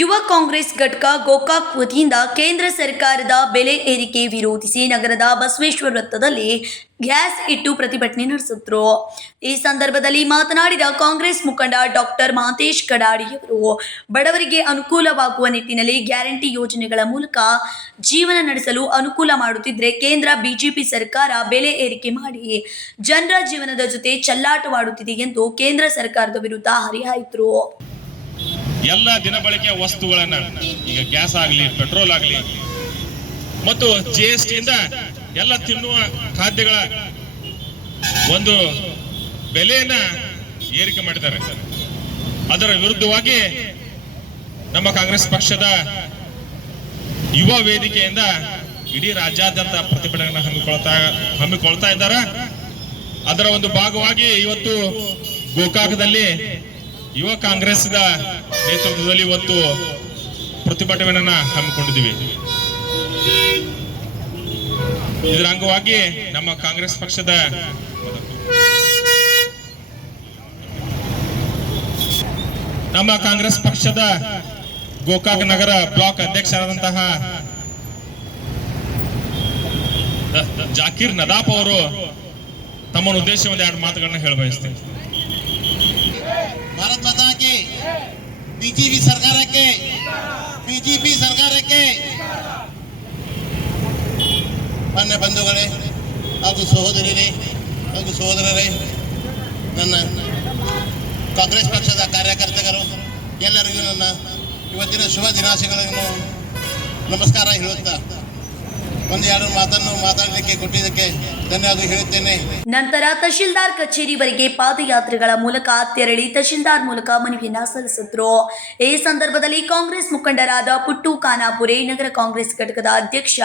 ಯುವ ಕಾಂಗ್ರೆಸ್ ಘಟಕ ಗೋಕಾಕ್ ವತಿಯಿಂದ ಕೇಂದ್ರ ಸರ್ಕಾರದ ಬೆಲೆ ಏರಿಕೆ ವಿರೋಧಿಸಿ ನಗರದ ಬಸವೇಶ್ವರ ವೃತ್ತದಲ್ಲಿ ಗ್ಯಾಸ್ ಇಟ್ಟು ಪ್ರತಿಭಟನೆ ನಡೆಸಿದ್ರು. ಈ ಸಂದರ್ಭದಲ್ಲಿ ಮಾತನಾಡಿದ ಕಾಂಗ್ರೆಸ್ ಮುಖಂಡ ಡಾಕ್ಟರ್ ಮಹಂತೇಶ್ ಕಡಾಡಿಯವರು ಬಡವರಿಗೆ ಅನುಕೂಲವಾಗುವ ನಿಟ್ಟಿನಲ್ಲಿ ಗ್ಯಾರಂಟಿ ಯೋಜನೆಗಳ ಮೂಲಕ ಜೀವನ ನಡೆಸಲು ಅನುಕೂಲ ಮಾಡುತ್ತಿದ್ದರೆ ಕೇಂದ್ರ ಬಿಜೆಪಿ ಸರ್ಕಾರ ಬೆಲೆ ಏರಿಕೆ ಮಾಡಿ, ಜನರ ಜೀವನದ ಜೊತೆ ಚಲ್ಲಾಟವಾಡುತ್ತಿದೆ ಎಂದು ಕೇಂದ್ರ ಸರ್ಕಾರದ ವಿರುದ್ಧ ಹರಿಹಾಯ್ದರು. ಎಲ್ಲ ದಿನಬಳಕೆಯ ವಸ್ತುಗಳನ್ನ. ಈಗ ಗ್ಯಾಸ್ ಆಗಲಿ, ಪೆಟ್ರೋಲ್ ಆಗಲಿ, ಮತ್ತು ಜಿ ಎಸ್ ಟಿಯಿಂದ ಎಲ್ಲ ತಿನ್ನುವ ಖಾದ್ಯಗಳ ಒಂದು ಬೆಲೆಯನ್ನ ಏರಿಕೆ ಮಾಡಿದ್ದಾರೆ. ಅದರ ವಿರುದ್ಧವಾಗಿ ನಮ್ಮ ಕಾಂಗ್ರೆಸ್ ಪಕ್ಷದ ಯುವ ವೇದಿಕೆಯಿಂದ ಇಡೀ ರಾಜ್ಯಾದ್ಯಂತ ಪ್ರತಿಭಟನೆ ಹಮ್ಮಿಕೊಳ್ತಾ ಹಮ್ಮಿಕೊಳ್ತಾ ಇದ್ದಾರೆ. ಅದರ ಒಂದು ಭಾಗವಾಗಿ ಇವತ್ತು ಗೋಕಾಕದಲ್ಲಿ ಯುವ ಕಾಂಗ್ರೆಸ್ನ ನೇತೃತ್ವದಲ್ಲಿ ಇವತ್ತು ಪ್ರತಿಭಟನೆಯನ್ನ ಹಮ್ಮಿಕೊಂಡಿದ್ದೀವಿ. ಇದರ ಅಂಗವಾಗಿ ನಮ್ಮ ಕಾಂಗ್ರೆಸ್ ಪಕ್ಷದ ನಮ್ಮ ಕಾಂಗ್ರೆಸ್ ಪಕ್ಷದ ಗೋಕಾಕ್ ನಗರ ಬ್ಲಾಕ್ ಅಧ್ಯಕ್ಷರಾದಂತಹ ಜಾಕೀರ್ ನದಾಪ್ ಅವರು ತಮ್ಮ ಉದ್ದೇಶ ಒಂದು ಎರಡು ಮಾತುಗಳನ್ನ ಹೇಳ ಬಯಸ್ತೇನೆ ಭಾರತ್ ಮಾತಾ ಕಿ ಬಿಜೆಪಿ ಸರ್ಕಾರಕ್ಕೆ ಬಿಜೆಪಿ ಸರ್ಕಾರಕ್ಕೆ. ಮಾನ್ಯ ಬಂಧುಗಳೇ ಹಾಗೂ ಸಹೋದರಿರೇ ಹಾಗೂ ಸಹೋದರರೇ, ನನ್ನ ಕಾಂಗ್ರೆಸ್ ಪಕ್ಷದ ಕಾರ್ಯಕರ್ತರು, ಎಲ್ಲರಿಗೂ ನನ್ನ ಇವತ್ತಿನ ಶುಭ ದಿನಾಶಗಳನ್ನು ನಮಸ್ಕಾರ ಹೇಳುತ್ತಾ ಒಂದು ಎರಡು ಮಾತನ್ನು ಮಾತಾಡಲಿಕ್ಕೆ ಕೊಟ್ಟಿದ್ದಕ್ಕೆ ಧನ್ಯವಾದ ಹೇಳುತ್ತೇನೆ. ನಂತರ ತಹಶೀಲ್ದಾರ್ ಕಚೇರಿವರೆಗೆ ಪಾದಯಾತ್ರೆಗಳ ಮೂಲಕ ತೆರಳಿ ತಹಶೀಲ್ದಾರ್ ಮೂಲಕ ಮನವಿಯನ್ನ ಸಲ್ಲಿಸಿದ್ರು. ಈ ಸಂದರ್ಭದಲ್ಲಿ ಕಾಂಗ್ರೆಸ್ ಮುಖಂಡರಾದ ಪುಟ್ಟು ಖಾನಾಪುರೆ, ನಗರ ಕಾಂಗ್ರೆಸ್ ಘಟಕದ ಅಧ್ಯಕ್ಷ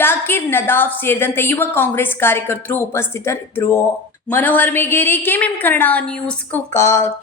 ಜಾಕೀರ್ ನದಾಫ್ ಸೇರಿದಂತೆ ಯುವ ಕಾಂಗ್ರೆಸ್ ಕಾರ್ಯಕರ್ತರು ಉಪಸ್ಥಿತರಿದ್ದರು. Manohar Megeri, KMM Kannada news Gokak